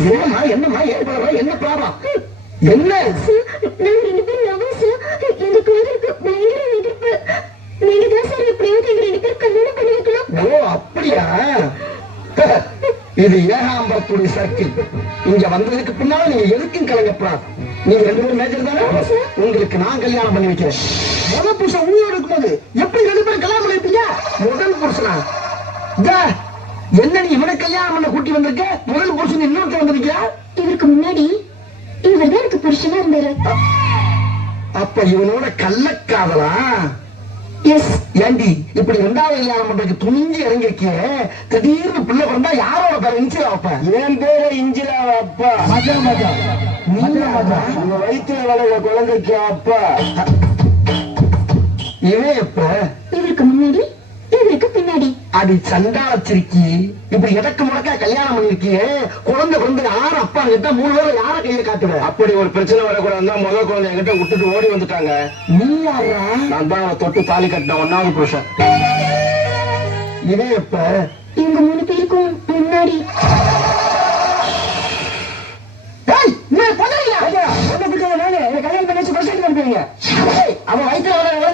என்னம்மா என்னம்மா ஏன் என்ன ப்ராப்ளம்? என்ன? நாங்க ரெண்டு பேரும் லவர்ஸ் எங்க காதலுக்கு பயங்கர எதிர்ப்பு. நீங்க தான் சார் எப்படியாவது எங்க ரெண்டு பேரும் கல்யாணம் பண்ணி ஓ அப்படியா? இது ஏகாம்பரத்துடைய சர்க்கிள். இங்க வந்ததுக்கு பின்னால நீங்க எதுக்கும் கலங்கப்படாது. நீங்க ரெண்டு பேரும் மேஜர் தானே? உங்களுக்கு நான் கல்யாணம் பண்ணி வைக்கிறேன். முதல் புருஷன் உயிரோடு இருக்கும்போது எப்படி ரெண்டு பேரும் கல்யாணம் பண்ணி வைப்பீங்க முதல் புருஷனா? என்ன நீ இவனை கல்யாணம் பண்ண கூட்டி வந்திருக்க? முதல் புருஷன் இன்னொருத்த வந்திருக்கியா? இவருக்கு முன்னாடி இவர் தான் எனக்கு புருஷனா இருந்தாரு. அப்ப இவனோட கள்ளக்காதலா? எஸ் ஏண்டி இப்படி ரெண்டாவது கல்யாணம் பண்றதுக்கு துணிஞ்சு இறங்கிருக்கிய. திடீர்னு பிள்ளை பிறந்தா யாரோட பேர? இன்சிலா வைப்ப என் பேரு இஞ்சிரா அப்பா மஜா மஜா நீங்க மஜா உங்க வயிற்றுல வளர குழந்தைக்கு அப்பா. இவன் எப்ப? அது சண்டாளச்சிருக்கி இப்படி எதற்கு முடக்க கல்யாணம் பண்ணிருக்கியே குழந்தை குழந்தை யார்? அப்பா கிட்ட மூணு பேரும் யார கையில காட்டுவ? அப்படி ஒரு பிரச்சனை வரக்கூடாது முதல் குழந்தை கிட்ட விட்டுட்டு ஓடி வந்துட்டாங்க. நீ யாரா நான் தான் தொட்டு தாலி கட்டின ஒன்னாவது புருஷன். இதே இப்ப இங்க மூணு பேருக்கும் பின்னாடி என்ன பண்ணுறீங்க என்ன கல்யாணம் பண்ணி வச்சு கொஸ்டின் பண்ணுறீங்க